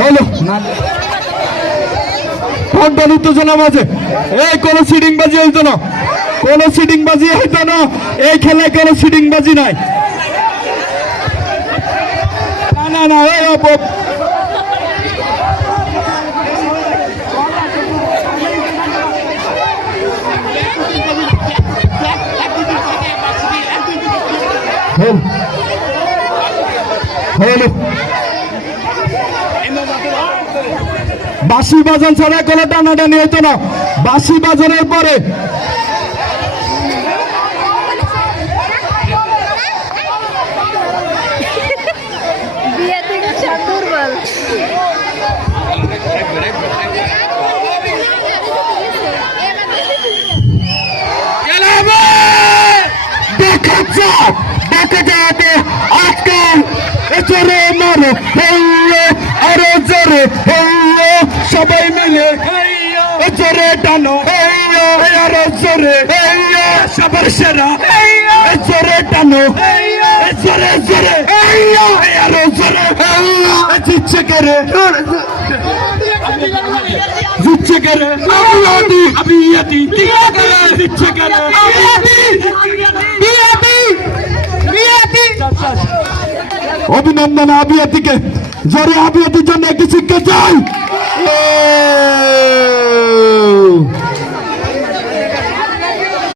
হলো কোনটার উত্তেজনা মাঝে এই কোনো সিডিং বাজি হইতো না, কোনো সিডিং বাজি হইতো না, এই খেলায় কোনো সিডিং বাজি নাই। না না এই বাঁশি বাজান ছাড়া কোনো টানাটানি হইতো না। বাঁশি বাজানোর পরে দেখা যাবে আজকাল জোরে মারো আরো জোরে সবাই মিলে জোরে টানো আরো জোরে সবার সেরা জোরে টানো জোরে জোরে আরো জোরে জিতছে করে জিতছে করে আবিয়াতি জিতছে করে অভিনন্দন আবিয়াতিকে, জোরে আবিয়াতির জন্য একটি শিক্ষা চাই।